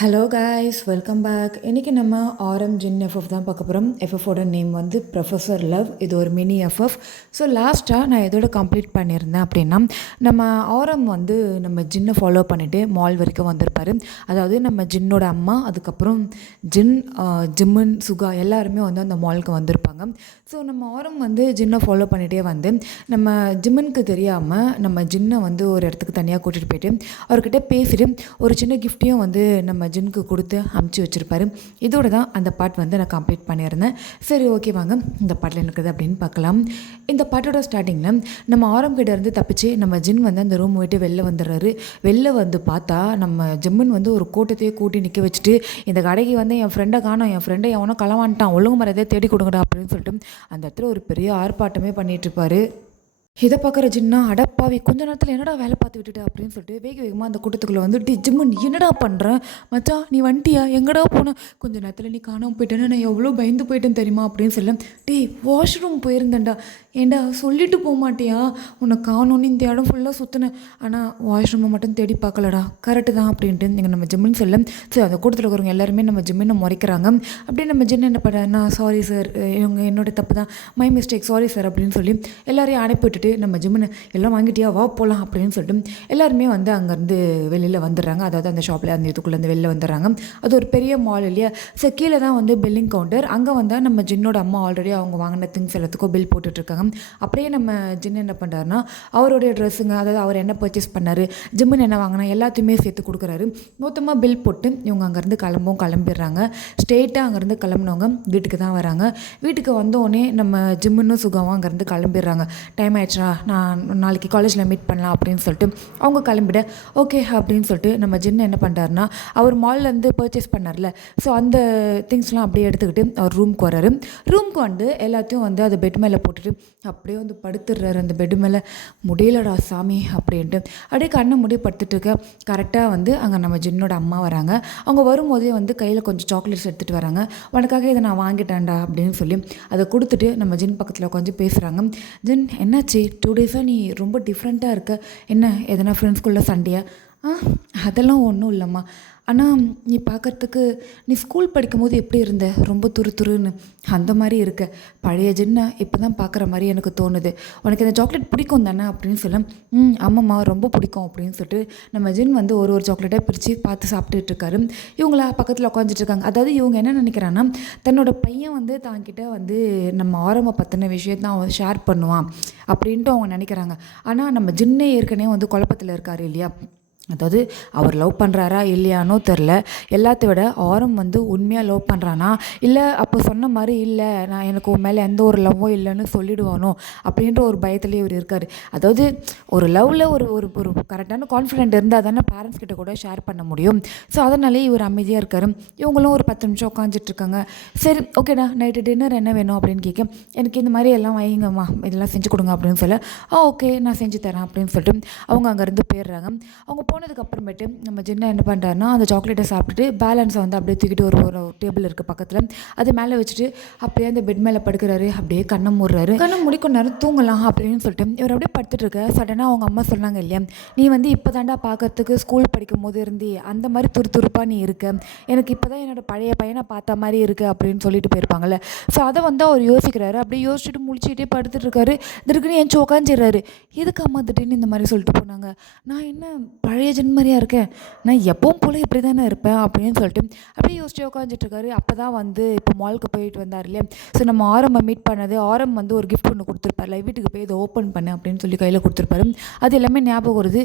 Hello guys, welcome back. இன்றைக்கி நம்ம ஆரம் ஜின் எஃப்எஃப் தான் பார்க்க போகிறோம். எஃப்எஃபோட நேம் வந்து ப்ரொஃபஸர் லவ். இது ஒரு மினி எஃப்எஃப். ஸோ லாஸ்ட்டாக நான் எதோட கம்ப்ளீட் பண்ணியிருந்தேன் அப்படின்னா, நம்ம ஆரம் வந்து நம்ம ஜின்னை ஃபாலோ பண்ணிவிட்டு மால் வரைக்கும் வந்திருப்பார். அதாவது நம்ம ஜின்னோட அம்மா, அதுக்கப்புறம் ஜின், ஜிம்மன், சுகா எல்லாருமே வந்து அந்த மாலுக்கு வந்திருப்பாங்க. ஸோ நம்ம ஆரம் வந்து ஜின்னை ஃபாலோ பண்ணிகிட்டே வந்து நம்ம ஜிம்மனுக்கு தெரியாமல் நம்ம ஜின்னை வந்து ஒரு இடத்துக்கு தனியாக கூட்டிகிட்டு போயிட்டு அவர்கிட்ட பேசிட்டு ஒரு சின்ன கிஃப்ட்டையும் வந்து நம்ம ஜின்னுக்கு கொடுத்து அமுச்சு வச்சுருப்பாரு. இதோட தான் அந்த பாட் வந்து நான் கம்ப்ளீட் பண்ணியிருந்தேன். சரி, ஓகே, வாங்க இந்த பாட்டில் இருக்குது அப்படின்னு பார்க்கலாம். இந்த பாட்டோட ஸ்டார்டிங்கில் நம்ம ஆரம்பிக்கிட்ட இருந்து தப்பிச்சு நம்ம ஜின் வந்து அந்த ரூம் விட்டு வெளில வந்துடுறாரு. வெளில வந்து பார்த்தா நம்ம ஜிம்மன் வந்து ஒரு கூட்டத்தையே கூட்டி நிற்க வச்சுட்டு, இந்த கடைக்கு வந்து என் ஃப்ரெண்டை காணோம், என் ஃப்ரெண்டை எவனோ களவான்ட்டான், ஒழுங்கு மரியாதையை தேடி கொடுங்கடா அப்படின்னு சொல்லிட்டு அந்த இடத்துல ஒரு பெரிய ஆர்ப்பாட்டமே பண்ணிகிட்ருப்பாரு. இதை பார்க்குற ஜின்னா, அடப்பாவி, கொஞ்ச நேரத்தில் என்னடா வேலை பார்த்து விட்டுட்டு அப்படின்னு சொல்லிட்டு வேக வேகமாக அந்த கூட்டத்துக்குள்ளே வந்து, டி ஜிம்மன், என்னடா பண்ணுறேன் மச்சான், நீ வந்துட்டியா, எங்கடா போன, கொஞ்ச நேரத்தில் நீ காணாமல் போயிட்டேன்னு நான் எவ்வளோ பயந்து போயிட்டேன்னு தெரியுமா அப்படின்னு சொல்ல, டே வாஷ்ரூம் போயிருந்தேன்டா, ஏண்டா சொல்லிட்டு போக மாட்டியா, உன்னை காணோன்னு இந்த இடம் ஃபுல்லாக சுற்றினேன், ஆனால் வாஷ்ரூமை மட்டும் தேடி பார்க்கலடா, கரெக்டு தான் அப்படின்ட்டு நீங்கள் நம்ம ஜிம்முன்னு சொல்ல, சரி அந்த கூட்டத்தில் இருக்கிறவங்க எல்லாருமே நம்ம ஜிம்மினை முறைக்கிறாங்க. அப்படியே நம்ம ஜின்னு என்ன பண்ணுறாருன்னா, சாரி சார், இவங்க என்னோட தப்பு தான், மை மிஸ்டேக், சாரி சார் அப்படின்னு சொல்லி எல்லாரையும் அனுப்பி விட்டுட்டு நம்ம ஜிம்முன்னு எல்லாம் வாங்கிட்டியா, வா போகலாம் அப்படின்னு சொல்லிட்டு எல்லாருமே வந்து அங்கேருந்து வெளியில் வந்துடுறாங்க. அதாவது அந்த ஷாப்பில் அந்த இதுக்குள்ளேருந்து வெளியில் வந்துடுறாங்க. அது ஒரு பெரிய மால் இல்லையா. ஸோ கீழே தான் வந்து பில்லிங் கவுண்டர். அங்கே வந்தால் நம்ம ஜின்னோட அம்மா ஆல்ரெடி அவங்க வாங்கின திங்ஸ் எல்லாத்துக்கும் பில் போட்டுட்ருக்காங்க. அப்படியே நம்ம ஜின் என்ன பண்ணுறாருன்னா, அவருடைய ட்ரெஸ்ஸுங்க, அதாவது அவர் என்ன பர்ச்சேஸ் பண்ணார், ஜிம்முன்னு என்ன வாங்கினா எல்லாத்தையுமே சேர்த்து கொடுக்குறாரு. மொத்தமாக பில் போட்டு இவங்க அங்கேருந்து கிளம்பிடுறாங்க. ஸ்ட்ரெயிட்டாக அங்கேருந்து கிளம்புனவங்க வீட்டுக்கு தான் வராங்க. வீட்டுக்கு வந்தோடனே நம்ம ஜிம்முன்னு சுகாவும் அங்கேருந்து கிளம்பிடுறாங்க. டைம் ஆயிடுச்சுனா நான் நாளைக்கு காலேஜில் மீட் பண்ணலாம் அப்படின்னு சொல்லிட்டு அவங்க கிளம்பிட, ஓகே அப்படின்னு சொல்லிட்டு நம்ம ஜின்னு என்ன பண்ணுறாருன்னா, அவர் மால்லேருந்து பர்ச்சேஸ் பண்ணார்ல, ஸோ அந்த திங்ஸ்லாம் அப்படியே எடுத்துக்கிட்டு அவர் ரூமுக்கு வர்றாரு. ரூமுக்கு வந்து எல்லாத்தையும் வந்து அதை பெட் மேலே போட்டுட்டு அப்படியே வந்து படுத்துடுறாரு. அந்த பெட்டு மேலே, முடியலடா சாமி அப்படின்ட்டு அப்படியே கண்ணை முடிய படுத்துட்டு இருக்க. கரெக்டாக வந்து அங்கே நம்ம ஜின்னோட அம்மா வராங்க. அவங்க வரும்போதே வந்து கையில் கொஞ்சம் சாக்லேட்ஸ் எடுத்துகிட்டு வராங்க. உனக்காக இதை நான் வாங்கிட்டேன்டா அப்படின்னு சொல்லி அதை கொடுத்துட்டு நம்ம ஜின் பக்கத்தில் கொஞ்சம் பேசுகிறாங்க. ஜின், என்னாச்சு, 2 டேஸாக நீ ரொம்ப டிஃப்ரெண்ட்டாக இருக்க, என்ன எதனா ஃப்ரெண்ட்ஸ்குள்ளே சண்டையா? அதெல்லாம் ஒன்றும் இல்லைம்மா, ஆனால் நீ பார்க்குறதுக்கு நீ ஸ்கூல் படிக்கும்போது எப்படி இருந்த, ரொம்ப துருன்னு அந்த மாதிரி இருக்க. பழைய ஜின்னை இப்போ தான் பார்க்குற மாதிரி எனக்கு தோணுது. உனக்கு இந்த சாக்லேட் பிடிக்கும் தானே அப்படின்னு சொல்ல, ஆமாம்மா ரொம்ப பிடிக்கும் அப்படின்னு சொல்லிட்டு நம்ம ஜின் வந்து ஒரு சாக்லேட்டாக பிரித்து பார்த்து சாப்பிட்டுட்டு இருக்காரு. இவங்கள பக்கத்தில் உட்காந்துட்டு இருக்காங்க. அதாவது இவங்க என்ன நினைக்கிறாங்கன்னா, தன்னோட பையன் வந்து தாங்கிட்ட வந்து நம்ம ஆரம்ப பற்றின விஷயத்தான் அவன் ஷேர் பண்ணுவான் அப்படின்ட்டு அவங்க நினைக்கிறாங்க. ஆனால் நம்ம ஜின்னே ஏற்கனவே வந்து குழப்பத்தில் இருக்காரு இல்லையா. அதாவது அவர் லவ் பண்ணுறாரா இல்லையானோ தெரில. எல்லாத்த விட ஆரம் வந்து உண்மையாக லவ் பண்ணுறானா, இல்லை அப்போ சொன்ன மாதிரி இல்லை நான் எனக்கு உன் மேலே எந்த ஒரு லவ்வும் இல்லைன்னு சொல்லிடுவானோ அப்படின்ற ஒரு பயத்துலேயே இவர் இருக்கார். அதாவது ஒரு லவ்வில் ஒரு ஒரு ஒரு கரெக்டான கான்ஃபிடென்ட் இருந்தால் தானே பேரண்ட்ஸ் கிட்ட கூட ஷேர் பண்ண முடியும். ஸோ அதனாலே இவர் அமைதியாக இருக்கார். இவங்களும் ஒரு 10 நிமிஷம் உட்காந்துட்ருக்காங்க. சரி, ஓகேடா, நைட்டு டின்னர் என்ன வேணும் அப்படின்னு கேட்க, எனக்கு இந்த மாதிரி எல்லாம் வைங்கம்மா, இதெல்லாம் செஞ்சு கொடுங்க அப்படின்னு சொல்ல, ஓகே நான் செஞ்சு தரேன் அப்படின்னு சொல்லிட்டு அவங்க அங்கேருந்து போயிடுறாங்க. அவங்க போனதுக்கப்புறமேட்டு நம்ம ஜின்னா என்ன பண்ணுறாருன்னா, அந்த சாக்லேட்டை சாப்பிட்டுட்டு பேலன்ஸை வந்து அப்படியே தூக்கிட்டு ஒரு டேபிள் இருக்குது பக்கத்தில், அது மேலே வச்சுட்டு அப்படியே அந்த பெட் மேலே படுக்கிறாரு. அப்படியே கண்ணை மூடுறாரு. கண்ணை மூடி கொஞ்ச நேரம் தூங்கலாம் அப்படின்னு சொல்லிட்டு இவர் அப்படியே படுத்துட்டு இருக்க. சடனாக அவங்க அம்மா சொன்னாங்க இல்லையா, நீ வந்து இப்போ தாண்டா பார்க்கறதுக்கு ஸ்கூல் படிக்கும் போது இருந்தி அந்த மாதிரி துருப்பாக நீ இருக்க, எனக்கு இப்போ தான் என்னோட பழைய பையனை பார்த்த மாதிரி இருக்குது அப்படின்னு சொல்லிட்டு போயிருப்பாங்கள்ல. ஸோ அதை வந்து அவர் யோசிக்கிறாரு. அப்படியே யோசிச்சுட்டு முழிச்சிட்டே படுத்துட்டு இருக்காரு. இதுக்குன்னு என் உட்காந்துடுறாரு. எதுக்கு அம்மா திடீர்னு இந்த மாதிரி சொல்லிட்டு போனாங்க, நான் என்ன பழைய ஜென்மரியாக இருக்கேன், நான் எப்பவும் போல இப்படி தானே இருப்பேன் அப்படின்னு சொல்லிட்டு அப்படியே யோசிச்சு உட்காந்துட்ருக்காரு. அப்போ தான் வந்து இப்போ மாலுக்கு போயிட்டு வந்தார் இல்லையா. ஸோ நம்ம ஆரம்பை மீட் பண்ணது, ஆரம் வந்து ஒரு கிஃப்ட் ஒன்று கொடுத்துருப்பார், வீட்டுக்கு போய் இதை ஓப்பன் பண்ணு அப்படின்னு சொல்லி கையில் கொடுத்துருப்பாரு. அது எல்லாமே ஞாபகம் வருது.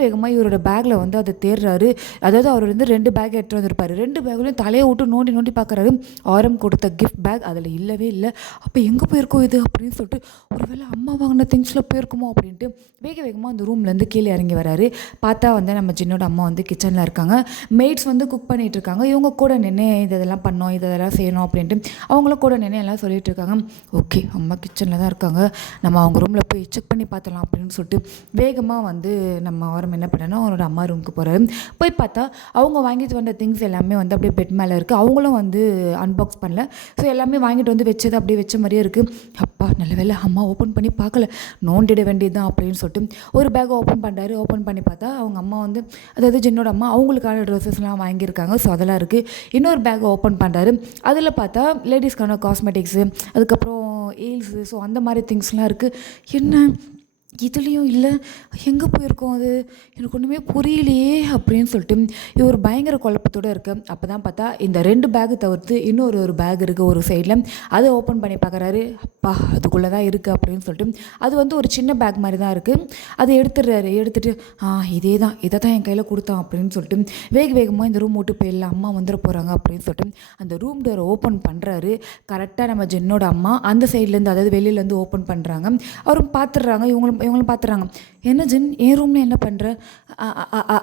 வேகமாக இவரோட பேக்கில் வந்து அதை தேடுறாரு. அதாவது அவர் வந்து 2 பேக் எடுத்துகிட்டு வந்திருப்பார். 2 பேக்லையும் தலையை விட்டு நோண்டி பார்க்குறாரு. ஆரம் கொடுத்த கிஃப்ட் பேக் அதில் இல்லவே இல்லை. அப்போ எங்கே போயிருக்கோம் இது அப்படின்னு சொல்லிட்டு, ஒருவேளை அம்மா வாங்கின திங்ஸில் போயிருக்குமோ அப்படின்ட்டு வேகமாக அந்த ரூம்லேருந்து கீழே இறங்கி வராரு. பார்த்தா வந்து நம்ம ஜின்னோட அம்மா வந்து கிச்சனில் இருக்காங்க. மெய்ட்ஸ் வந்து குக் பண்ணிகிட்டு இருக்காங்க. இவங்க கூட நின்று இதெல்லாம் பண்ணோம், இதெல்லாம் செய்யணும் அப்படின்ட்டு அவங்களும் கூட நின்று எல்லாம் சொல்லிகிட்டு இருக்காங்க. ஓகே, அம்மா கிச்சனில் தான் இருக்காங்க, நம்ம அவங்க ரூமில் போய் செக் பண்ணி பார்த்தலாம் அப்படின்னு சொல்லிட்டு வேகமாக வந்து நம்ம ஆரம் என்ன பண்ணனா, அவரோட அம்மா ரூமுக்கு போகிறாரு. போய் பார்த்தா அவங்க வாங்கிட்டு வந்த திங்ஸ் எல்லாமே வந்து அப்படியே பெட் மேலே இருக்குது. அவங்களும் வந்து அன்பாக்ஸ் பண்ணல. ஸோ எல்லாமே வாங்கிட்டு வந்து வச்சது அப்படியே வச்ச மாதிரியே இருக்குது. அப்பா நல்ல வேலை அம்மா ஓப்பன் பண்ணி பார்க்கல, நோண்டிட வேண்டியது தான் அப்படின்னு சொல்லிட்டு ஒரு பேக் ஓப்பன் பண்ணுறாரு. ஓப்பன் பண்ணி பார்த்தா அவங்க அவங்க அம்மா வந்து அதாவது ஜின்னோட அம்மா அவங்களுக்கான ட்ரெஸ்ஸஸ்லாம் வாங்கியிருக்காங்க. ஸோ அதெல்லாம் இருக்குது. இன்னொரு பேக் ஓப்பன் பண்ணுறாரு. அதில் பார்த்தா லேடிஸ்க்கான காஸ்மெட்டிக்ஸு, அதுக்கப்புறம் ஹீல்ஸு, ஸோ அந்த மாதிரி திங்ஸ்லாம் இருக்குது. என்ன இதுலேயும் இல்லை, எங்கே போயிருக்கோம் அது, எனக்கு ஒன்றுமே புரியலையே அப்படின்னு சொல்லிட்டு இவர் பயங்கர குழப்பத்தோடு இருக்கு. அப்போ தான் பார்த்தா இந்த 2 பேக்கு தவிர்த்து இன்னொரு பேக் இருக்குது ஒரு சைடில். அதை ஓப்பன் பண்ணி பார்க்குறாரு. அப்பா அதுக்குள்ளே தான் இருக்குது அப்படின்னு சொல்லிட்டு அது வந்து ஒரு சின்ன பேக் மாதிரி தான் இருக்குது. அதை எடுத்துடுறாரு. எடுத்துகிட்டு இதே தான், இதை தான் என் கையில் கொடுத்தான் அப்படின்னு சொல்லிட்டு வேகமாக இந்த ரூம் விட்டு போயிடலாம், அம்மா வந்துட போகிறாங்க அப்படின்னு சொல்லிட்டு அந்த ரூம் டோரை ஓப்பன் பண்ணுறாரு. கரெக்டாக நம்ம ஜென்னோட அம்மா அந்த சைட்லேருந்து, அதாவது வெளியிலேருந்து ஓப்பன் பண்ணுறாங்க. அவரும் பார்த்துடுறாங்க. இவங்களும் பார்த்துறாங்க. என்ன ஜென், என் ரூமில் என்ன பண்ணுற?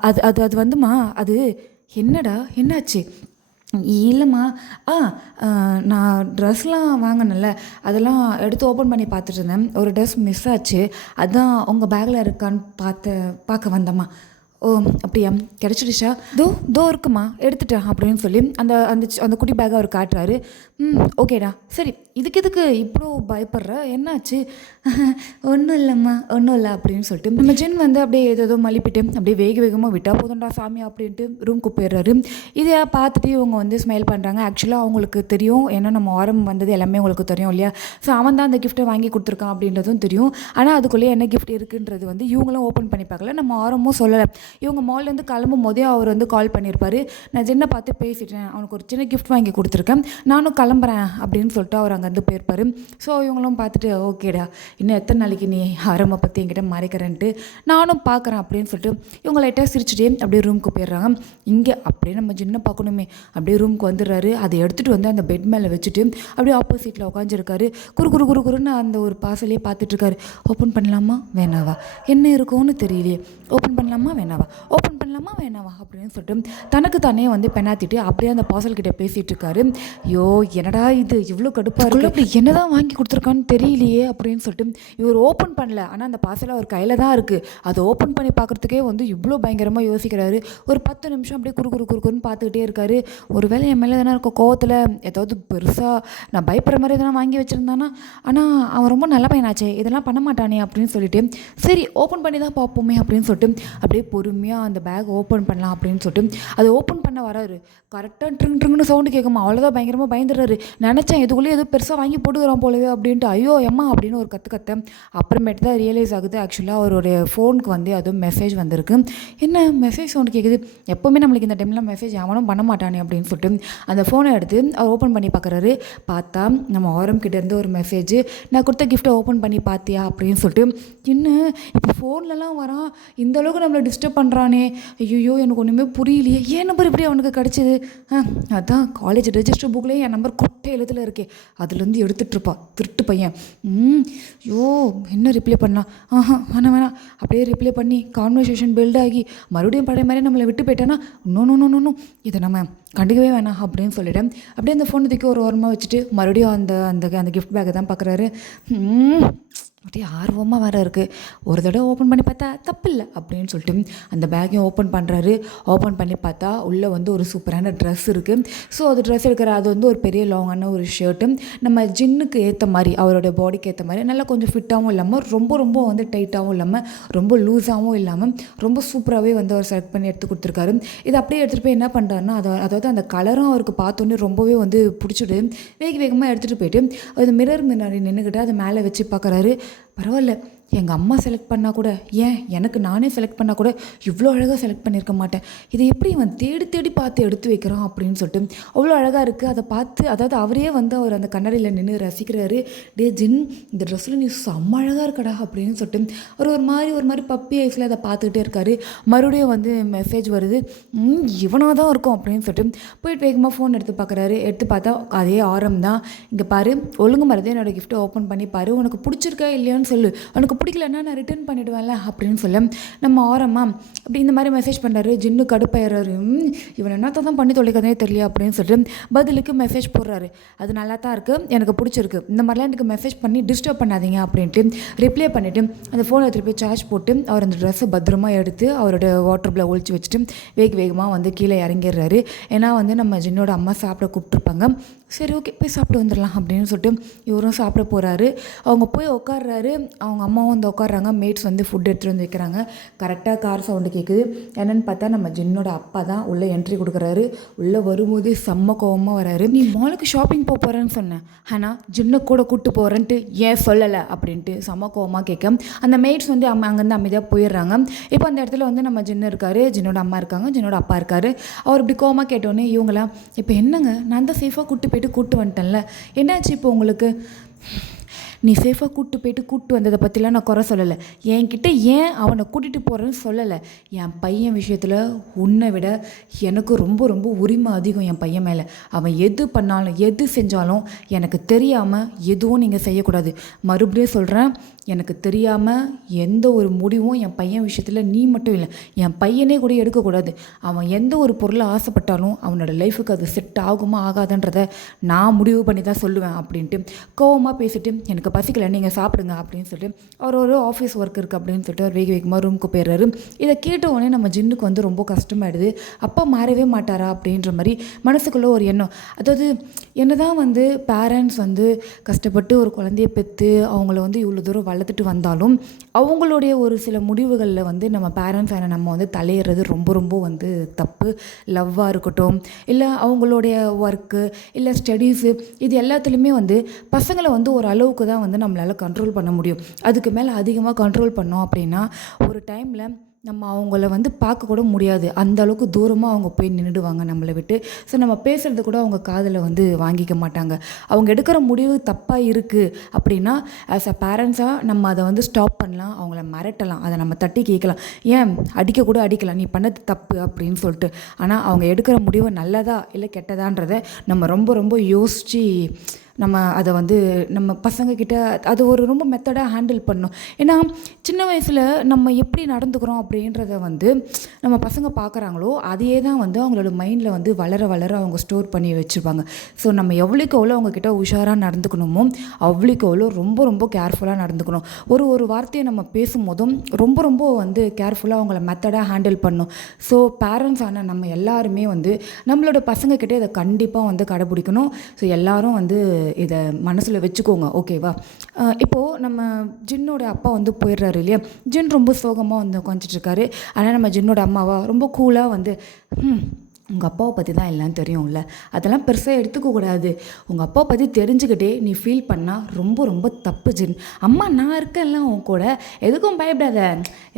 அது அது அது வந்துமா, அது என்னடா என்னாச்சு? இல்லைம்மா, நான் ட்ரெஸ்லாம் வாங்கினேன்ல, அதெல்லாம் எடுத்து ஓப்பன் பண்ணி பார்த்துட்டு இருந்தேன். ஒரு ட்ரெஸ் மிஸ் ஆச்சு, அதான் உங்கள் பேக்கில் இருக்கான்னு பார்க்க வந்தம்மா. ஓ அப்படியா, கிடச்சிடுச்சா? தோ இருக்குமா, எடுத்துட்டேன் அப்படின்னு சொல்லி அந்த அந்த அந்த குட்டி பேக்கை அவர் காட்டுறாரு. ஓகேடா, சரி, எதுக்கு இவ்வளோ பயப்படுற, என்னாச்சு? ஒன்றும் இல்லைம்மா, ஒன்றும் இல்லை அப்படின்னு சொல்லிட்டு நம்ம ஜென் வந்து அப்படியே ஏதோ மலிப்பிட்டு அப்படியே வேகமாக விட்டால் போதும்டா சாமி அப்படின்ட்டு ரூம்க்கு போயிடுறாரு. இதை பார்த்துட்டு இவங்க வந்து ஸ்மைல் பண்ணுறாங்க. ஆக்சுவலாக அவங்களுக்கு தெரியும், ஏன்னா நம்ம ஆரம் வந்தது எல்லாமே உங்களுக்கு தெரியும் இல்லையா? ஸோ அவன் தான் அந்த கிஃப்ட்டை வாங்கி கொடுத்துருக்கான் அப்படின்றதும் தெரியும். ஆனால் அதுக்குள்ளேயே என்ன கிஃப்ட் இருக்குன்றது வந்து இவங்களும் ஓப்பன் பண்ணி பார்க்கல. நம்ம ஆரமும் சொல்லலை. இவங்க மால்லேருந்து கிளம்பும் போதே அவர் வந்து கால் பண்ணியிருப்பார். நான் ஜென்னை பார்த்து பேசிட்டேன், அவனுக்கு ஒரு சின்ன கிஃப்ட் வாங்கி கொடுத்துருக்கேன், நானும் கிளம்புறேன் அப்படின்னு சொல்லிட்டு அவர் அங்கேருந்து போயிருப்பார். ஸோ இவங்களும் பார்த்துட்டு ஓகேடா, இன்னும் எத்தனை நாளைக்கு நீ ஆரம்பை பற்றி என்கிட்ட மறைக்கிறேன்ட்டு நானும் பார்க்குறேன் அப்படின்னு சொல்லிட்டு இவங்க லைட்டாக சிரிச்சுட்டே அப்படியே ரூமுக்கு போயிடுறாங்க. இங்கே அப்படியே நம்ம ஜென்னை பார்க்கணுமே, அப்படியே ரூமுக்கு வந்துடுறாரு. அதை எடுத்துகிட்டு வந்து அந்த பெட் மேலே வச்சுட்டு அப்படியே ஆப்போசிட்டில் உட்காந்துருக்காரு. குறுன்னு அந்த ஒரு பார்சலே பார்த்துட்ருக்காரு. ஓப்பன் பண்ணலாமா வேணாவா, என்ன இருக்கும்னு தெரியலையே, ஓப்பன் பண்ணலாமா வேணாவா, ஓப்பன் பண்ணலாமா வேணாவா அப்படின்னு சொல்லிட்டு தனக்கு தானே வந்து பெண்ணாத்திட்டு அப்படியே அந்த பார்சல் கிட்டே பேசிகிட்டு இருக்காரு. ஐயோ என்னடா இது இவ்வளோ கடுப்பாக இருக்குது, அப்படி என்ன தான் வாங்கி கொடுத்துருக்கான்னு தெரியலையே அப்படின்னு சொல்லிட்டு இவர் ஓப்பன் பண்ணல. ஆனால் அந்த பார்சல் அவர் கையில் தான் இருக்குது. அதை ஓப்பன் பண்ணி பார்க்குறதுக்கே வந்து இவ்வளோ பயங்கரமாக யோசிக்கிறாரு. ஒரு 10 நிமிஷம் அப்படியே குறுக்குன்னு பார்த்துக்கிட்டே இருக்காரு. ஒருவேளை என் மேலே எதனா இருக்க கோவத்தில் ஏதாவது பெருசாக நான் பயப்படுற மாதிரி எதனா வாங்கி வச்சுருந்தானா, ஆனால் அவன் ரொம்ப நல்ல பையனாச்சே, இதெல்லாம் பண்ண மாட்டானே அப்படின்னு சொல்லிட்டு சரி ஓப்பன் பண்ணி தான் பார்ப்போமே அப்படின்னு சொல்லிட்டு அப்படியே பொறுமையாக அந்த பேக் ஓப்பன் பண்ணலாம் அப்படின்னு சொல்லிட்டு அதை ஓப்பன் பண்ண வராரு. கரெக்டாக ட்ரிங்குன்னு சவுண்டு கேட்குமா, அவ்வளோதான் பயங்கரமாக பயந்துடுறாரு. நினச்சேன் இதுக்குள்ளேயே ஏதோ பெருசாக வாங்கி போட்டுக்கிறான் போலவே அப்படின்ட்டு ஐயோ எம்மா அப்படின்னு ஒரு கற்று அப்புறமேட்டு தான் ரியலைஸ் ஆகுது. ஆக்சுவலாக அவருடைய ஃபோனுக்கு வந்து அதுவும் மெசேஜ் வந்திருக்கு. என்ன மெசேஜ் சவுண்டு கேட்குது, எப்போவுமே நம்மளுக்கு இந்த டைமில் மெசேஜ் அவனும் பண்ண மாட்டானே அப்படின்னு சொல்லிட்டு அந்த ஃபோனை எடுத்து அவர் ஓப்பன் பண்ணி பார்க்குறாரு. பார்த்தா நம்ம ஆரம் கிட்டேருந்து ஒரு மெசேஜ், நான் கொடுத்த கிஃப்ட்டை ஓப்பன் பண்ணி பார்த்தியா அப்படின்னு சொல்லிட்டு. இன்னும் இப்போ ஃபோன்லலாம் வரான், இந்தளவுக்கு நம்மளை டிஸ்டர்ப் பண்ணுறானே, ஐயோ எனக்கு ஒன்றுமே புரியலையே, ஏன் நம்பர் இப்படி அவனுக்கு கிடச்சிது? அதான் காலேஜ் ரெஜிஸ்டர் புக்லேயே என் நம்பர் கொட்டை எழுத்துல இருக்கே, அதுலேருந்து எடுத்துகிட்ருப்பா திருட்டு பையன். ஐயோ என்ன ரிப்ளை பண்ணலாம், வேணாம் அப்படியே ரிப்ளை பண்ணி கான்வர்சேஷன் பில்ட் ஆகி மறுபடியும் பழைய மாதிரி நம்மளை விட்டு போயிட்டானா, இன்னும் இதை நம்ம கண்டுக்கவே வேணாம் அப்படின்னு சொல்லிட்டேன். அப்படியே அந்த ஃபோனை தூக்கி ஒரு ஓரமாக வச்சுட்டு மறுபடியும் அந்த அந்த அந்த கிஃப்ட் பேக்கை தான் பார்க்குறாரு. அப்படியே ஆர்வமாக வேறு இருக்குது. ஒரு தடவை ஓப்பன் பண்ணி பார்த்தா தப்பில்லை அப்படின்னு சொல்லிட்டு அந்த பேக்கையும் ஓப்பன் பண்ணுறாரு. ஓப்பன் பண்ணி பார்த்தா உள்ளே வந்து ஒரு சூப்பரான ட்ரெஸ் இருக்குது. ஸோ அது ட்ரெஸ் எடுக்கிற அது வந்து ஒரு பெரிய லாங்கான ஒரு ஷர்ட்டு, நம்ம ஜின்னுக்கு ஏற்ற மாதிரி, அவரோட பாடிக்கு ஏற்ற மாதிரி நல்லா கொஞ்சம் ஃபிட்டாகவும் இல்லாமல் ரொம்ப வந்து டைட்டாகவும் இல்லாமல் ரொம்ப லூஸாகவும் இல்லாமல் ரொம்ப சூப்பராகவே வந்து அவர் செலக்ட் பண்ணி எடுத்து கொடுத்துருக்காரு. இதை அப்படியே எடுத்துகிட்டு போய் என்ன பண்ணுறாருன்னா, அதாவது அந்த கலரும் அவருக்கு பார்த்தோன்னே ரொம்பவே வந்து பிடிச்சிட்டு வேகமாக எடுத்துகிட்டு போயிட்டு அது மிரர் முன்னாடி நின்றுக்கிட்டு அதை மேலே வச்சு பார்க்குறாரு. பரவாயில்ல, எங்கள் அம்மா செலக்ட் பண்ணால் கூட, ஏன் எனக்கு நானே செலக்ட் பண்ணால் கூட இவ்வளோ அழகாக செலக்ட் பண்ணியிருக்க மாட்டேன். இதை எப்படி அவன் தேடி பார்த்து எடுத்து வைக்கிறான் அப்படின்னு சொல்லிட்டு அவ்வளோ அழகாக இருக்குது. அதை பார்த்து அதாவது அவரே வந்து அவர் அந்த கண்ணாடியில் நின்று ரசிக்கிறாரு. டே ஜின், இந்த ட்ரெஸ்ஸில் நீ செம்ம அழகாக இருக்கடா அப்படின்னு சொல்லிட்டு அவர் ஒரு மாதிரி பப்பி ஐஸில் அதை பார்த்துக்கிட்டே இருக்காரு. மறுபடியும் வந்து மெசேஜ் வருது, இவனாக தான் இருக்கும் அப்படின்னு சொல்லிட்டு போயிட்டு வேகமாக ஃபோன் எடுத்து பார்க்குறாரு. எடுத்து பார்த்தா அதே ஆரம் தான். இங்கே பாரு, ஒழுங்கு மறதே என்னோடய கிஃப்ட்டை ஓப்பன் பண்ணி பாரு, உனக்கு பிடிச்சிருக்கா இல்லையான்னு சொல்லு, உனக்கு பிடிக்கலன்னா நான் ரிட்டர்ன் பண்ணிவிடுவேன்ல அப்படின்னு சொல்ல நம்ம ஆரம்மா அப்படி இந்த மாதிரி மெசேஜ் பண்ணுறாரு. ஜின்னு கடுப்பாயிடுறாரு. இவன் என்னத்தை தான் பண்ணி தொலைக்கதே தெரியல அப்படின்னு சொல்லிட்டு பதிலுக்கு மெசேஜ் போடுறாரு. அது நல்லா தான் இருக்குது, எனக்கு பிடிச்சிருக்கு, இந்த மாதிரிலாம் எனக்கு மெசேஜ் பண்ணி டிஸ்டர்ப் பண்ணாதீங்க அப்படின்ட்டு ரிப்ளை பண்ணிவிட்டு அந்த ஃபோனை எடுத்துகிட்டு போய் சார்ஜ் போட்டு அவர் அந்த ட்ரெஸ்ஸை பத்திரமா எடுத்து அவரோட வாட்டர் ஒழிச்சு வச்சுட்டு வேகமாக வந்து கீழே இறங்கிடுறாரு. ஏன்னா வந்து நம்ம ஜின்னோட அம்மா சாப்பிட கூப்பிட்ருப்பாங்க. சரி ஓகே போய் சாப்பிட்டு வந்துடலாம் அப்படின்னு சொல்லிட்டு இவரும் சாப்பிட போகிறாரு. அவங்க போய் உட்காடுறாரு. அவங்க அம்மாவும் அம்மாவும் வந்து உட்காடுறாங்க. மேட்ஸ் வந்து ஃபுட் எடுத்துகிட்டு வந்து வைக்கிறாங்க. கரெக்டாக கார் சவுண்டு கேட்குது. என்னென்னு பார்த்தா நம்ம ஜின்னோட அப்பா தான் உள்ளே என்ட்ரி கொடுக்குறாரு. உள்ளே வரும்போது செம்ம கோவமாக வராரு. நீ மாலுக்கு ஷாப்பிங் போகிறேன்னு சொன்னேன், ஆனால் ஜின்னை கூட கூப்பிட்டு போகிறேன்ட்டு ஏன் சொல்லலை அப்படின்ட்டு செம்ம கோவமாக கேட்க அந்த மேட்ஸ் வந்து அங்கேருந்து அமைதியாக போயிடுறாங்க. இப்போ அந்த இடத்துல வந்து நம்ம ஜின்னு இருக்காரு, ஜின்னோட அம்மா இருக்காங்க, ஜின்னோட அப்பா இருக்காரு. அவர் இப்படி கோவமாக கேட்டோன்னே இவங்களாம் இப்போ என்னங்க, நான் தான் சேஃபாக கூப்பிட்டு வந்துட்டேன்ல, என்னாச்சு இப்போ உங்களுக்கு? நீ சேஃபாக கூப்பிட்டு வந்ததை பற்றிலாம் நான் குறை சொல்லலை. என்கிட்ட ஏன் அவனை கூட்டிகிட்டு போகிறேன்னு சொல்லலை. என் பையன் விஷயத்தில் உன்னை விட எனக்கு ரொம்ப ரொம்ப உரிமை அதிகம் என் பையன் மேலே. அவன் எது பண்ணாலும் எது செஞ்சாலும் எனக்கு தெரியாமல் எதுவும் நீங்கள் செய்யக்கூடாது. மறுபடியும் சொல்கிறேன், எனக்கு தெரியாமல் எந்த ஒரு முடிவும் என் பையன் விஷயத்தில் நீ மட்டும் இல்லை, என் பையனே கூட எடுக்கக்கூடாது. அவன் எந்த ஒரு பொருளை ஆசைப்பட்டாலும் அவனோட லைஃபுக்கு அது செட் ஆகுமா ஆகாதுன்றதை நான் முடிவு பண்ணி தான் சொல்லுவேன் அப்படின்ட்டு கோவமாக பேசிட்டு, எனக்கு பசிக்கலை நீங்கள் சாப்பிடுங்க அப்படின்னு சொல்லிட்டு அவர் ஒரு ஆஃபீஸ் ஒர்க் இருக்குது அப்படின்னு சொல்லிட்டு அவர் வேகமாக ரூமுக்கு போயிடுறாரு. இதை கேட்ட உடனே நம்ம ஜின்னுக்கு வந்து ரொம்ப கஷ்டமாயிடுது. அப்பா மாறவே மாட்டாரா அப்படின்ற மாதிரி மனசுக்குள்ளே ஒரு எண்ணம். அதாவது என்னதான் வந்து பேரண்ட்ஸ் வந்து கஷ்டப்பட்டு ஒரு குழந்தைய பெற்று அவங்கள வந்து இவ்வளோ தூரம் வளர்த்துட்டு வந்தாலும் அவங்களுடைய ஒரு சில முடிவுகளில் வந்து நம்ம பேரண்ட்ஸான நம்ம வந்து தலையிடுறது ரொம்ப ரொம்ப வந்து தப்பு. லவ்வாக இருக்கட்டும், இல்லை அவங்களுடைய ஒர்க்கு, இல்லை ஸ்டடீஸு, இது எல்லாத்துலேயுமே வந்து பசங்களை வந்து ஒரு அளவுக்கு தான் வந்து நம்மளால் கண்ட்ரோல் பண்ண முடியும். அதுக்கு மேலே அதிகமாக கண்ட்ரோல் பண்ணோம் அப்படின்னா ஒரு டைமில் நம்ம அவங்கள வந்து பார்க்கக்கூட முடியாது. அந்த அளவுக்கு தூரமாக அவங்க போய் நின்றுடுவாங்க நம்மளை விட்டு. ஸோ நம்ம பேசுகிறது கூட அவங்க காதில் வந்து வாங்கிக்க மாட்டாங்க. அவங்க எடுக்கிற முடிவு தப்பாக இருக்குது அப்படின்னா ஆஸ் அ பேரண்ட்ஸாக நம்ம அதை வந்து ஸ்டாப் பண்ணலாம், அவங்கள மிரட்டலாம், அதை நம்ம தட்டி கேட்கலாம். ஏன் அடிக்கக்கூட அடிக்கலாம், நீ பண்ணது தப்பு அப்படின்னு சொல்லிட்டு. ஆனால் அவங்க எடுக்கிற முடிவு நல்லதா இல்லை கெட்டதான்றதை நம்ம ரொம்ப ரொம்ப யோசித்து நம்ம அதை வந்து நம்ம பசங்கக்கிட்ட அது ஒரு ரொம்ப மெத்தடாக ஹேண்டில் பண்ணணும். ஏன்னா சின்ன வயசில் நம்ம எப்படி நடந்துக்கிறோம் அப்படின்றத வந்து நம்ம பசங்க பார்க்குறாங்களோ அதையே தான் வந்து அவங்களோட மைண்டில் வந்து வளர வளர அவங்க ஸ்டோர் பண்ணி வச்சுருப்பாங்க. ஸோ நம்ம எவ்வளோக்கு எவ்வளோ அவங்கக்கிட்ட உஷாராக நடந்துக்கணுமோ அவ்வளோக்கு எவ்வளோ ரொம்ப ரொம்ப கேர்ஃபுல்லாக நடந்துக்கணும். ஒரு வார்த்தையை நம்ம பேசும்போதும் ரொம்ப ரொம்ப வந்து கேர்ஃபுல்லாக அவங்கள மெத்தடாக ஹேண்டில் பண்ணணும். ஸோ பேரண்ட்ஸ் ஆனால் நம்ம எல்லாருமே வந்து நம்மளோட பசங்கக்கிட்டே இதை கண்டிப்பாக வந்து கடைப்பிடிக்கணும். ஸோ எல்லோரும் வந்து இதை மனசில் வச்சுக்கோங்க, ஓகேவா? இப்போது நம்ம ஜின்னோட அப்பா வந்து போயிடுறாரு இல்லையா, ஜின் ரொம்ப சோகமாக வந்து உட்காந்துட்ருக்காரு. ஆனால் நம்ம ஜின்னோட அம்மாவா ரொம்ப கூலாக வந்து உங்கள் அப்பாவை பற்றி தான் எல்லாம் தெரியும்ல, அதெல்லாம் பெருசாக எடுத்துக்கக்கூடாது. உங்கள் அப்பாவை பற்றி தெரிஞ்சுக்கிட்டே நீ ஃபீல் பண்ணால் ரொம்ப ரொம்ப தப்பு ஜின். அம்மா நான் இருக்கேன்ல உன் கூட, எதுக்கும் பயப்படாத,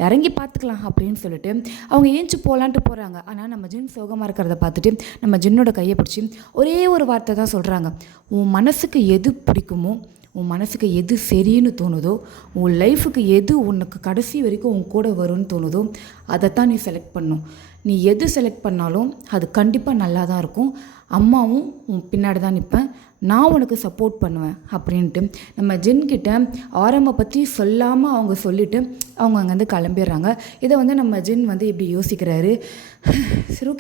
இறங்கி பார்த்துக்கலாம் அப்படின்னு சொல்லிட்டு அவங்க ஏஞ்சி போகலான்ட்டு போகிறாங்க. ஆனால் நம்ம ஜின் சோகமாக இருக்கிறத பார்த்துட்டு நம்ம ஜின்னோட கையை பிடிச்சி ஒரே ஒரு வார்த்தை தான் சொல்கிறாங்க, உன் மனசுக்கு எது பிடிக்குமோ, உன் மனசுக்கு எது சரின்னு தோணுதோ, உன் லைஃபுக்கு எது உனக்கு கடைசி வரைக்கும் உன் கூட வரும்னு தோணுதோ அதைத்தான் நீ செலக்ட் பண்ணணும். நீ எது செலக்ட் பண்ணாலும் அது கண்டிப்பாக நல்லா தான் இருக்கும். அம்மாவும் உன் பின்னாடி தான் நிற்பேன், நான் உனக்கு சப்போர்ட் பண்ணுவேன் அப்படின்ட்டு நம்ம ஜின்கிட்ட ஆரம்ப பற்றி சொல்லாமல் அவங்க சொல்லிவிட்டு அவங்க அங்கேருந்து கிளம்பிடுறாங்க. இதை வந்து நம்ம ஜின் வந்து இப்படி யோசிக்கிறாரு, சரி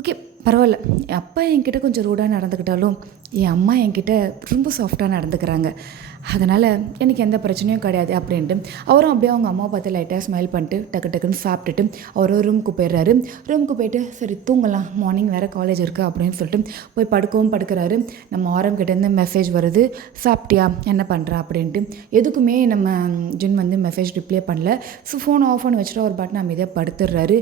ஓகே பரவாயில்ல, என் அப்பா என்கிட்ட கொஞ்சம் ரூடாக நடந்துக்கிட்டாலும் என் அம்மா என்கிட்ட ரொம்ப சாஃப்டாக நடந்துக்கிறாங்க, அதனால் எனக்கு எந்த பிரச்சனையும் கிடையாது அப்படின்ட்டு அவரும் அப்படியே அவங்க அம்மா பார்த்து லைட்டாக ஸ்மைல் பண்ணிட்டு டக்குன்னு சாப்பிட்டுட்டு அவர் ரூமுக்கு போயிடுறாரு. ரூமுக்கு போயிட்டு சரி தூங்கலாம், மார்னிங் வேறு காலேஜ் இருக்குது அப்படின்னு சொல்லிட்டு போய் படுக்கிறாரு. நம்ம ஆரம்பிக்கிட்டேருந்து மெசேஜ் வருது, சாப்பிட்டியா, என்ன பண்ணுறா அப்படின்ட்டு. எதுக்குமே நம்ம ஜின் வந்து மெசேஜ் ரிப்ளை பண்ணல. ஸோ ஃபோன் ஆஃப் பண்ணி வச்சுட்டு ஒரு பாட்டு அமைதியாக படுத்துடுறாரு,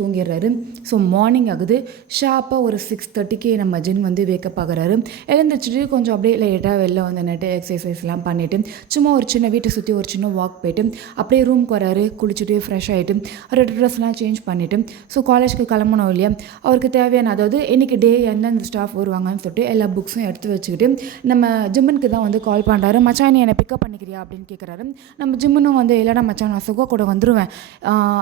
தூங்கிடுறாரு. ஸோ மார்னிங் ஆகுது, ஷார்ப்பாக ஒரு 6:30க்கு நம்ம ஜின் வந்து வேக்கப் ஆகுறாரு. எழுந்திரிச்சிட்டு கொஞ்சம் அப்படியே லைட்டாக வெளில வந்து நட்டு எக்ஸசைஸ்லாம் பண்ணிவிட்டு சும்மா ஒரு சின்ன வீட்டை சுற்றி ஒரு சின்ன வாக் போயிட்டு அப்படியே ரூமுக்கு வராரு. குளிச்சுட்டு ஃப்ரெஷ் ஆகிட்டு ரெண்டு ட்ரெஸ்லாம் சேஞ்ச் பண்ணிவிட்டு ஸோ காலேஜ்க்கு கிளம்பணும் இல்லையா, அவருக்கு தேவையான அதாவது இன்றைக்கி டே எந்தெந்த ஸ்டாஃப் வருவாங்கன்னு சொல்லிட்டு எல்லா புக்ஸும் எடுத்து வச்சுக்கிட்டு நம்ம ஜிம்முனுக்கு தான் வந்து கால் பண்ணுறாரு. மச்சான் நீ என்னை பிக்கப் பண்ணிக்கிறியா அப்படின்னு கேட்குறாரு. நம்ம ஜிம்முனும் வந்து இல்லைடா மச்சான் நான் சுகா கூட வந்துடுவேன்,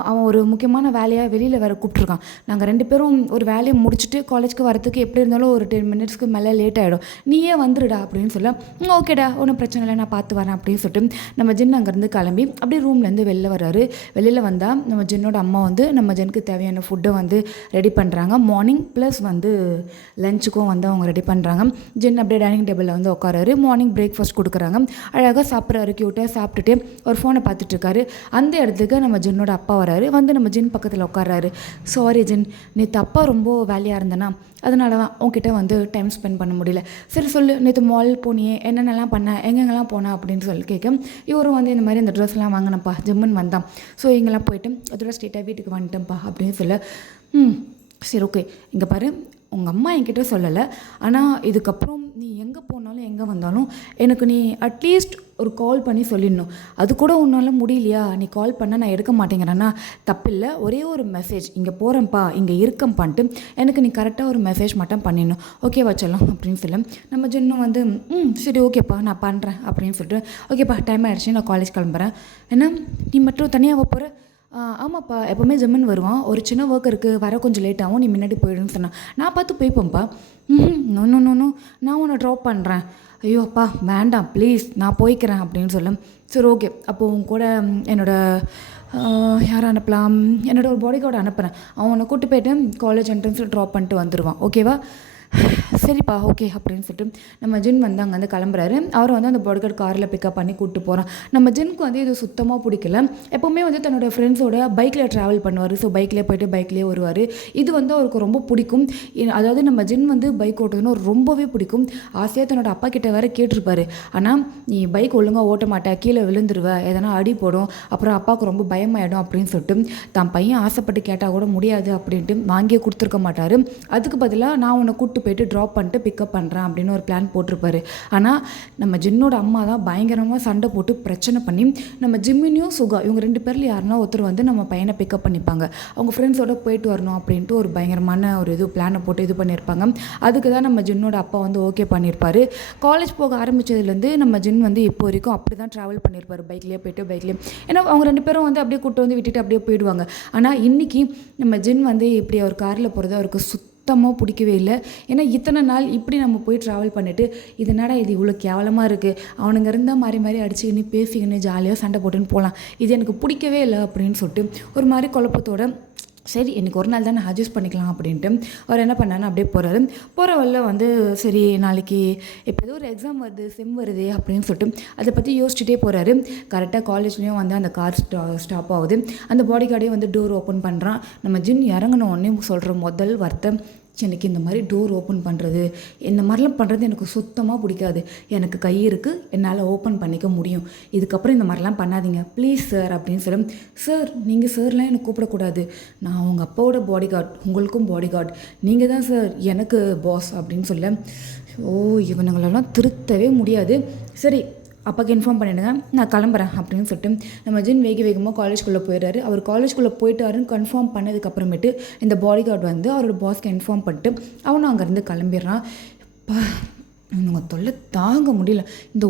அவன் ஒரு முக்கியமான வேலையாக வெளியில் வேறு கூப்பிட்ருக்கான், நாங்கள் ரெண்டு பேரும் ஒரு வேலையை முடிச்சுட்டு காலேஜ்க்கு வரத்துக்கு எப்படி இருந்தாலும் ஒரு 10 மினிட்ஸ்க்கு மேலே லேட் ஆகிடும், நீயே வந்துடுடா அப்படின்னு சொல்ல ஓகேடா ஒன்றும் பிரச்சனை இல்லை நான் பார்த்து வரேன் அப்படின்னு சொல்லிட்டு நம்ம ஜின் அங்கேருந்து கிளம்பி அப்படியே ரூம்லேருந்து வெளில வர்றாரு. வெளியில் வந்தால் நம்ம ஜின்னோட அம்மா வந்து நம்ம ஜின்னுக்கு தேவையான ஃபுட்டை வந்து ரெடி பண்ணுறாங்க. மார்னிங் ப்ளஸ் வந்து லஞ்சுக்கும் வந்து அவங்க ரெடி பண்ணுறாங்க. ஜின் அப்படியே டைனிங் டேபிளில் வந்து உட்காராரு. மார்னிங் பிரேக்ஃபாஸ்ட் கொடுக்குறாங்க, அழகாக சாப்பிட்றாரு. க்யூட்டாக சாப்பிட்டுட்டு ஒரு ஃபோனை பார்த்துட்ருக்காரு. அந்த இடத்துக்கு நம்ம ஜின்னோட அப்பா வராரு. வந்து நம்ம ஜின் பக்கத்தில் உட்காராரு. சாரி ஜின், நேற்று அப்பா ரொம்ப வேலையாக இருந்தேன்னா அதனால தான் உங்ககிட்ட வந்து டைம் ஸ்பெண்ட் பண்ண பண்ண முடியல. சரி சொல்லு, நேற்று மால் போனியே, என்னென்னலாம் பண்ண, எங்கெங்கெல்லாம் போனேன் அப்படின்னு சொல்லி கேட்க, இவரும் வந்து இந்த மாதிரி இந்த ட்ரெஸ்லாம் வாங்கினப்பா, ஜிம்முன்னு வந்தான், ஸோ இங்கெல்லாம் போயிட்டு அதோட ஸ்ட்ரெயிட்டாக வீட்டுக்கு வந்துட்டேன்ப்பா அப்படின்னு சொல்ல, சரி ஓகே, இங்கே பாரு, உங்கள் அம்மா என்கிட்ட சொல்லலை, ஆனால் இதுக்கப்புறம் நீ எங்கே போனாலும் எங்கே வந்தாலும் எனக்கு நீ அட்லீஸ்ட் ஒரு கால் பண்ணி சொல்லிடணும். அது கூட உன்னால் முடியலையா, நீ கால் பண்ண நான் எடுக்க மாட்டேங்கிறேன்னா தப்பில்லை, ஒரே ஒரு மெசேஜ், இங்கே போகிறேன்ப்பா, இங்கே இருக்கேன்ப்பான்ட்டு எனக்கு நீ கரெக்டாக ஒரு மெசேஜ் மட்டும் பண்ணிடணும், ஓகே வச்சலாம் அப்படின்னு சொல்ல, நம்ம ஜின்னும் வந்து சரி ஓகேப்பா நான் பண்ணுறேன் அப்படின்னு சொல்லிட்டு, ஓகேப்பா டைம் ஆகிடுச்சு, நான் காலேஜ் கிளம்புறேன். என்ன நீ மட்டும் தனியாக போகிற? ஆமாப்பா, எப்போவுமே ஜிம்முன்னு வருவான், ஒரு சின்ன ஒர்க் இருக்குது, வர கொஞ்சம் லேட் ஆகும், நீ முன்னாடி போயிடுன்னு சொன்னான். நான் பார்த்து போய்ப்பேன்ப்பா. நோ நோ நோ நோ, நான் உன்னை ட்ராப் பண்ணுறேன். ஐயோ அப்பா வேண்டாம் ப்ளீஸ், நான் போய்க்கிறேன் அப்படின்னு சொல்ல, சரி ஓகே அப்போது உன் கூட யாரை அனுப்பலாம், என்னோடய ஒரு பாடி கார்டு அனுப்புகிறேன், அவனை கூப்பிட்டு போய்ட்டு காலேஜ் என்ட்ரன்ஸில் ட்ராப் பண்ணிட்டு வந்துடுவான், ஓகேவா? சரிப்பா ஓகே அப்படின்னு சொல்லிட்டு நம்ம ஜின் வந்து அங்கே வந்து கிளம்புறாரு. அவர் வந்து அந்த பாடிகார்டு காரில் பிக்கப் பண்ணி கூப்பிட்டு போகிறான். நம்ம ஜின்க்கு வந்து இது சுத்தமாக பிடிக்கல. எப்போவுமே வந்து தன்னோட ஃப்ரெண்ட்ஸோட பைக்கில் ட்ராவல் பண்ணுவார். ஸோ பைக்லேயே போய்ட்டு பைக்லேயே வருவார். இது வந்து அவருக்கு ரொம்ப பிடிக்கும். அதாவது நம்ம ஜின் வந்து பைக் ஓட்டுறதுன்னு ரொம்பவே பிடிக்கும். ஆசையாக தன்னோட அப்பா கிட்ட வேறு கேட்டிருப்பாரு. ஆனால் நீ பைக் ஒழுங்காக ஓட்ட மாட்டே, கீழே விழுந்துருவ, எதனா அடி போடும், அப்புறம் அப்பாவுக்கு ரொம்ப பயமாயிடும் அப்படின்னு சொல்லிட்டு தான் பையன் ஆசைப்பட்டு கேட்டால் கூட முடியாது அப்படின்ட்டு வாங்கியே கொடுத்துருக்க மாட்டார். அதுக்கு பதிலாக நான் உன்னை கூப்பிட்டு போயிட்டு ட்ராப் பண்ணிட்டு பிக்கப் பண்ணுறேன் அப்படின்னு ஒரு பிளான் போட்டிருப்பாரு. ஆனால் நம்ம ஜின்னோட அம்மா தான் பயங்கரமாக சண்டை போட்டு பிரச்சனை பண்ணி நம்ம ஜிம்மினியும் சுகா இவங்க 2 பேரில் யாருன்னா ஒருத்தர் வந்து நம்ம பையனை பிக்கப் பண்ணிப்பாங்க. அவங்க ஃப்ரெண்ட்ஸோட போயிட்டு வரணும் அப்படின்ட்டு ஒரு பயங்கரமான ஒரு பிளானை போட்டு இது பண்ணியிருப்பாங்க. அதுக்கு தான் நம்ம ஜின்னோட அப்பா வந்து ஓகே பண்ணியிருப்பார். காலேஜ் போக ஆரம்பித்ததுலேருந்து நம்ம ஜின் வந்து இப்போ வரைக்கும் அப்படி தான் ட்ராவல் பண்ணியிருப்பார், பைக்லேயே போயிட்டு பைக்லேயே. ஏன்னா அவங்க 2 பேரும் வந்து அப்படியே கூப்பிட்டு வந்து விட்டுட்டு அப்படியே போயிடுவாங்க. ஆனால் இன்றைக்கி நம்ம ஜின் வந்து இப்படி அவர் காரில் போகிறது அவருக்கு சுத்தமாக பிடிக்கவே இல்லை. ஏன்னா இத்தனை நாள் இப்படி நம்ம போய் ட்ராவல் பண்ணிவிட்டு இதனால இது இவ்வளோ கேவலமாக இருக்குது, அவனுங்க இருந்தால் மாறி மாறி அடிச்சுக்கின்னு பேசிக்கின்னு ஜாலியாக சண்டை போட்டுன்னு போகலாம், இது எனக்கு பிடிக்கவே இல்லை அப்படின்னு சொல்லிட்டு ஒரு மாதிரி குழப்பத்தோட சரி இன்றைக்கி ஒரு நாள் தானே அட்ஜஸ்ட் பண்ணிக்கலாம் அப்படின்ட்டு அவர் என்ன பண்ணான்னு அப்படியே போகிறாரு. போகிற வழில வந்து சரி நாளைக்கு இப்போ ஏதோ ஒரு எக்ஸாம் வருது, செம் வருது அப்படின்னு சொல்லிட்டு அதை பற்றி யோசிச்சுட்டே போகிறாரு. கரெக்டாக காலேஜ்லேயும் வந்து அந்த கார் ஸ்டாப் ஆகுது. அந்த பாடி கார்டே வந்து டோர் ஓப்பன் பண்ணுறான். நம்ம ஜின் இறங்கின உடனே சொல்கிற முதல் வார்த்தை, எனக்கு இந்த மாதிரி டோர் ஓப்பன் பண்ணுறது, இந்த மாதிரிலாம் பண்ணுறது எனக்கு சுத்தமாக பிடிக்காது, எனக்கு கை இருக்குது, என்னால் ஓப்பன் பண்ணிக்க முடியும், இதுக்கப்புறம் இந்த மாதிரிலாம் பண்ணாதீங்க ப்ளீஸ் சார் அப்படின்னு சொல்ல, சார் நீங்கள் சார்லாம் எனக்கு கூப்பிடக்கூடாது, நான் உங்கள் அப்பாவோட பாடி கார்டு, உங்களுக்கும் பாடி கார்டு, நீங்கள் தான் சார் எனக்கு பாஸ் அப்படின்னு சொல்ல, இவனுங்களெல்லாம் திருத்தவே முடியாது, சரி அப்பாவுக்கு இன்ஃபார்ம் பண்ணிவிடுங்க, நான் கிளம்புறேன் அப்படின்னு சொல்லிட்டு நம்ம ஜின் வேகமாக காலேஜ்குள்ளே போயிடுறாரு. அவர் காலேஜ்குள்ளே போயிட்டாருன்னு கன்ஃபார்ம் பண்ணதுக்கப்புறமேட்டு இந்த பாடி கார்டு வந்து அவரோட பாஸ்க்கு இன்ஃபார்ம் பண்ணிட்டு அவனும் அங்கேருந்து கிளம்பிடுறான். இவங்க தொல்லை தாங்க முடியல. இந்த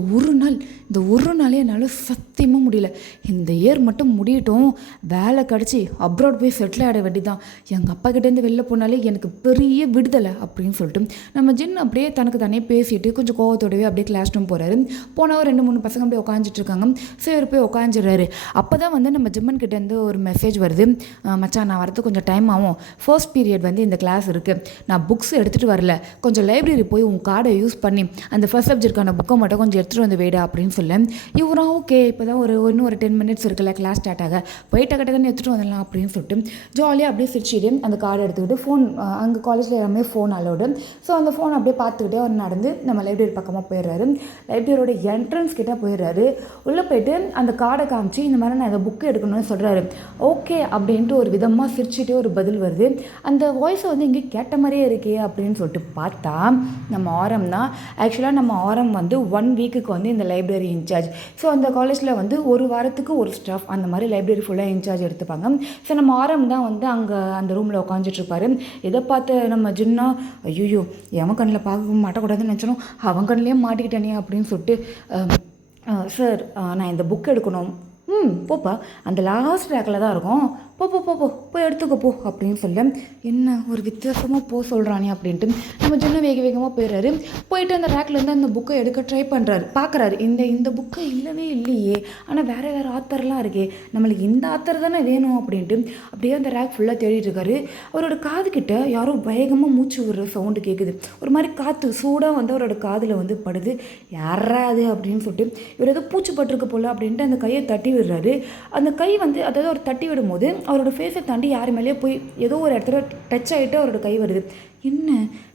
ஒரு நாளே என்னால் சத்தியமாக முடியல. இந்த இயர் மட்டும் முடியட்டும், வேலை கிடச்சி அப்ராட் போய் செட்டில் ஆகிட வேண்டி தான், எங்கள் அப்பா கிட்டேருந்து வெளில போனாலே எனக்கு பெரிய விடுதலை அப்படின்னு சொல்லிட்டு நம்ம ஜின் அப்படியே தனக்கு தானே பேசிட்டு கொஞ்சம் கோவத்தோடவே அப்படியே கிளாஸ் ரூம் போகிறாரு. போனவர் 2-3 பசங்க அப்படியே உட்காந்துட்டு இருக்காங்க. சரி போய் உட்காந்துடுறாரு. அப்போ தான் வந்து நம்ம ஜிம்மன் கிட்டேருந்து ஒரு மெசேஜ் வருது, மச்சான் நான் வரது கொஞ்சம் டைம் ஆகும், ஃபர்ஸ்ட் பீரியட் வந்து இந்த கிளாஸ் இருக்குது, நான் புக்ஸ் எடுத்துகிட்டு வரல, கொஞ்சம் லைப்ரரி போய் உன் கார்டை யூஸ் பண்ணி அந்த ஃபர்ஸ்ட் சப்ஜெக்ட்கான புக்கை மட்டும் கொஞ்சம் எடுத்துகிட்டு வந்து வேடா அப்படின்னு சொல்ல, இவரும் ஓகே இப்போ தான் இன்னும் ஒரு 10 minutes இருக்குல்ல கிளாஸ் ஸ்டார்ட் ஆக, போயிட்ட கட்டதான் எடுத்துகிட்டு வந்துடலாம் அப்படின்னு சொல்லிட்டு ஜாலியாக அப்படியே சிரிச்சிட்டு அந்த கார்டை எடுத்துக்கிட்டு ஃபோன், அங்கே காலேஜில் எல்லாமே ஃபோன் அலோடு, ஸோ அந்த ஃபோன் அப்படியே பார்த்துக்கிட்டே அவர் நடந்து நம்ம லைப்ரரி பக்கமாக போயிடுறாரு. லைப்ரரியோட என்ட்ரன்ஸ் கிட்டே போயிடுறாரு. உள்ளே போயிட்டு அந்த கார்டை காமிச்சு இந்த மாதிரி நான் இந்த புக்கு எடுக்கணும்னு சொல்கிறாரு. ஓகே அப்படின்ட்டு ஒரு விதமாக சிரிச்சுட்டே ஒரு பதில் வருது. அந்த வாய்ஸை வந்து இங்கே கேட்ட மாதிரியே இருக்கே அப்படின்னு சொல்லிட்டு பார்த்தா நம்ம ஆரம் தான். ஆக்சுவலாக நம்ம ஆரம் வந்து 1 வீக்குக்கு வந்து இந்த லைப்ரரி இன்சார்ஜ். ஸோ அந்த காலேஜில் வந்து ஒரு வாரத்துக்கு ஒரு ஸ்டாஃப் அந்த மாதிரி லைப்ரரி ஃபுல்லாக இன்சார்ஜ் எடுத்துப்பாங்க. ஸோ நம்ம ஆரம் தான் வந்து அங்கே அந்த ரூமில் உட்காந்துட்ருப்பாரு. இதை பார்த்து நம்ம ஜின்னா ஐயோ எவன் கண்ணில் பார்க்க மாட்டக்கூடாதுன்னு நினச்சணும், அவன் கண்ணிலே மாட்டிக்கிட்டானே அப்படின்னு சொல்லிட்டு, சார் நான் இந்த புக் எடுக்கணும், போப்பா அந்த லாஸ்ட் ரேக்கில் தான் இருக்கும், போய் எடுத்துக்க போ அப்படின்னு சொல்ல, என்ன ஒரு வித்தியாசமாக போ சொல்கிறானே அப்படின்ட்டு நம்ம சின்ன வேகமாக போயிடுறாரு. போயிட்டு அந்த ரேக்லேருந்து அந்த புக்கை எடுக்க ட்ரை பண்ணுறாரு. பார்க்குறாரு இந்த புக்கை இல்லவே இல்லையே, ஆனால் வேறு ஆத்தர்லாம் இருக்கே, நம்மளுக்கு இந்த ஆத்தர் தானே வேணும் அப்படின்ட்டு அப்படியே அந்த ரேக் ஃபுல்லாக தேடிட்டு இருக்காரு. அவரோட காது கிட்ட யாரோ வேகமாக மூச்சு விடுற சவுண்டு கேட்குது. ஒரு மாதிரி காற்று சூடாக வந்து அவரோட காதில் வந்து படுது. யாராது அப்படின்னு சொல்லிட்டு இவர் ஏதோ பூச்சி பட்டிருக்கு போல் அப்படின்ட்டு அந்த கையை தட்டி விடுறாரு. அந்த கை வந்து அதாவது அவர் தட்டி விடும்போது அவரோட ஃபேஸை தாண்டி யார் மேலேயே போய் ஏதோ ஒரு இடத்துல டச் ஆகிட்டு அவரோட கை வருது. என்ன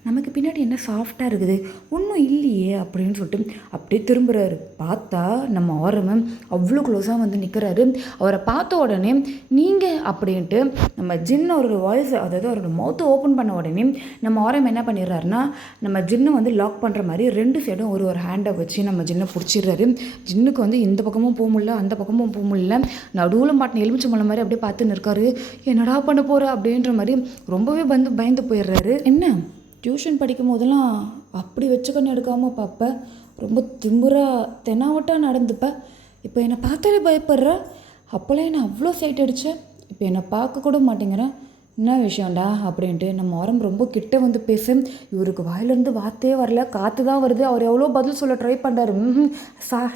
நமக்கு பின்னாடி என்ன சாஃப்டாக இருக்குது, ஒன்றும் இல்லையே அப்படின்னு சொல்லிட்டு அப்படியே திரும்புகிறாரு. பார்த்தா நம்ம ஆரம்பம் அவ்வளோ க்ளோஸாக வந்து நிற்கிறாரு. அவரை பார்த்த உடனே நீங்கள் அப்படின்ட்டு நம்ம ஜின் அவரோட வாய்ஸ், அதாவது அவரோட மவுத்தை ஓப்பன் பண்ண உடனே நம்ம ஆரம் என்ன பண்ணிடுறாருன்னா, நம்ம ஜின்னை வந்து லாக் பண்ணுற மாதிரி 2 சைடும் ஒரு ஒரு ஹேண்டை வச்சு நம்ம ஜின்னை பிடிச்சிடுறாரு. ஜின்னுக்கு வந்து இந்த பக்கமும் போக முடியல, அந்த பக்கமும் போக முடியல. நடுவில் மாட்டின எலுமிச்சை மலை மாதிரி அப்படியே பார்த்துன்னு இருக்காரு. என்னடா பண்ண போகிற அப்படின்ற மாதிரி ரொம்பவே பயந்து போயிடுறாரு. என்ன டியூஷன் படிக்கும் போதெல்லாம் அப்படி வச்சுக்கொண்டு எடுக்காமல் பார்ப்ப, ரொம்ப திம்புறா தெனாவட்டாக நடந்துப்ப. இப்போ என்னை பார்த்தாலே பயப்படுற. அப்போல்லாம் என்னை அவ்வளோ சைட் அடித்தேன், இப்போ என்னை பார்க்க கூட மாட்டேங்கிறேன். என்ன விஷயம்டா அப்படின்ட்டு நம்ம ஆரம்பம் ரொம்ப கிட்ட வந்து பேச, இவருக்கு வாயிலேருந்து வார்த்தையே வரல, காற்று தான் வருது. அவர் எவ்வளோ பதில் சொல்ல ட்ரை பண்ணுறாரு.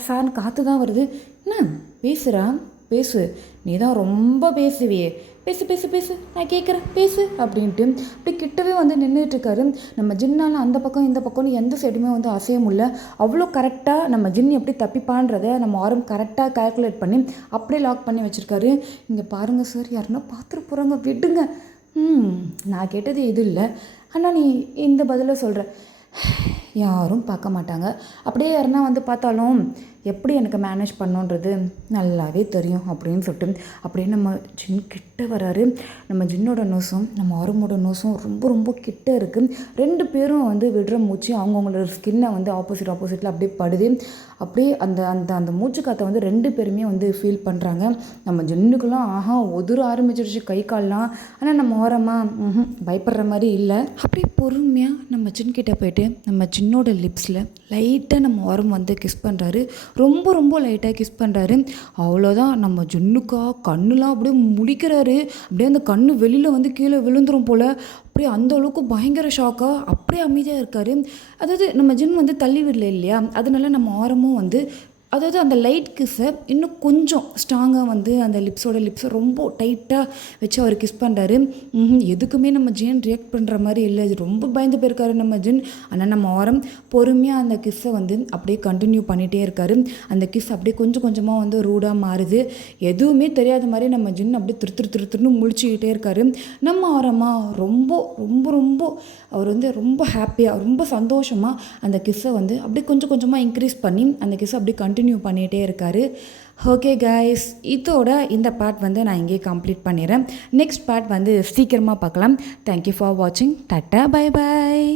சான்னு காற்று தான் வருது. என்ன பேசுகிறான், பேசு, நீ தான் ரொம்ப பேசுவியே, பேசு பேசு பேசு, நான் கேட்குறேன் பேசு அப்படின்ட்டு அப்படி கிட்டவே வந்து நின்றுட்டுருக்காரு. நம்ம ஜின்னால் அந்த பக்கம் இந்த பக்கம்னு எந்த சைடுமே வந்து அசைய முடியல. அவ்வளோ கரெக்டாக நம்ம ஜின் எப்படி தப்பிப்பான்றதை நம்ம ஆரம் கரெக்டாக கால்குலேட் பண்ணி அப்படியே லாக் பண்ணி வச்சுருக்காரு. இங்கே பாருங்கள் சார், யாருன்னா பார்த்துட்டு போகிறாங்க, விடுங்க. நான் கேட்டது இது இல்லை, ஆனால் நீ இந்த பதிலை சொல்கிற. யாரும் பார்க்க மாட்டாங்க, அப்படியே யாருன்னா வந்து பார்த்தாலும் எப்படி எனக்கு மேனேஜ் பண்ணோன்றது நல்லாவே தெரியும் அப்படின்னு சொல்லிட்டு அப்படியே நம்ம ஜின் கிட்ட வராரு. நம்ம ஜின்னோட நோஸும் நம்ம ஆரமோட நோஸும் ரொம்ப ரொம்ப கிட்ட இருக்குது. 2 பேரும் வந்து விடுற மூச்சு அவங்கவுங்களோட ஸ்கின்னை வந்து ஆப்போசிட்டில் அப்படியே படுது. அப்படியே அந்த அந்த அந்த மூச்சு காற்றை வந்து 2 பேருமே வந்து ஃபீல் பண்ணுறாங்க. நம்ம ஜின்னுக்கெல்லாம் ஒதுர ஆரம்பிச்சிருச்சு கை கால்லாம். ஆனால் நம்ம ஓரமாக பயப்படுற மாதிரி இல்லை. அப்படியே பொறுமையாக நம்ம ஜின் கிட்ட போயிட்டு நம்ம ஜின்னோட லிப்ஸில் லைட்டாக நம்ம ஓரம் வந்து கிஸ் பண்ணுறாரு. ரொம்ப ரொம்ப லைட்டாக கிஸ் பண்ணுறாரு. அவ்வளோதான், நம்ம ஜின்னுக்கா கண்ணுலாம் அப்படியே முடிக்கிறாரு. அப்படியே அந்த கண்ணு வெளியில் வந்து கீழே விழுந்துரும் போல். அப்படியே அந்த அளவுக்கு பயங்கர ஷாக்காக அப்படியே அமைதியாக இருக்கார். அதாவது நம்ம ஜின் வந்து தள்ளி விடல இல்லையா, அதனால நம்ம ஆரமும் வந்து அதாவது அந்த லைட் கிஸ்ஸை இன்னும் கொஞ்சம் ஸ்ட்ராங்காக வந்து அந்த லிப்ஸை ரொம்ப டைட்டாக வச்சு அவர் கிஸ் பண்ணுறாரு. எதுக்குமே நம்ம ஜின் ரியாக்ட் பண்ணுற மாதிரி இல்லை, ரொம்ப பயந்து போயிருக்காரு நம்ம ஜின். ஆனால் நம்ம ஆரம் பொறுமையாக அந்த கிஸ்ஸை வந்து அப்படியே கண்டினியூ பண்ணிகிட்டே இருக்காரு. அந்த கிஸ் அப்படியே கொஞ்சம் கொஞ்சமாக வந்து ரூடாக மாறுது. எதுவுமே தெரியாத மாதிரி நம்ம ஜின் அப்படியே திருத்துன்னு முழிச்சுக்கிட்டே இருக்காரு. நம்ம ஆரமாக ரொம்ப ரொம்ப ரொம்ப அவர் வந்து ரொம்ப ஹாப்பியாக ரொம்ப சந்தோஷமாக அந்த கிஸ்ஸை வந்து அப்படியே கொஞ்சம் கொஞ்சமாக இன்க்ரீஸ் பண்ணி அந்த கிஸ்ஸை அப்படியே கண்டினியூ பண்ணிகிட்டே இருக்கார். ஓகே கைஸ், இதோட இந்த பார்ட் வந்து நான் இங்கே கம்ப்ளீட் பண்ணிடுறேன். நெக்ஸ்ட் பார்ட் வந்து சீக்கிரமாக பார்க்கலாம். தேங்க்யூ ஃபார் வாட்சிங். Tata, bye bye.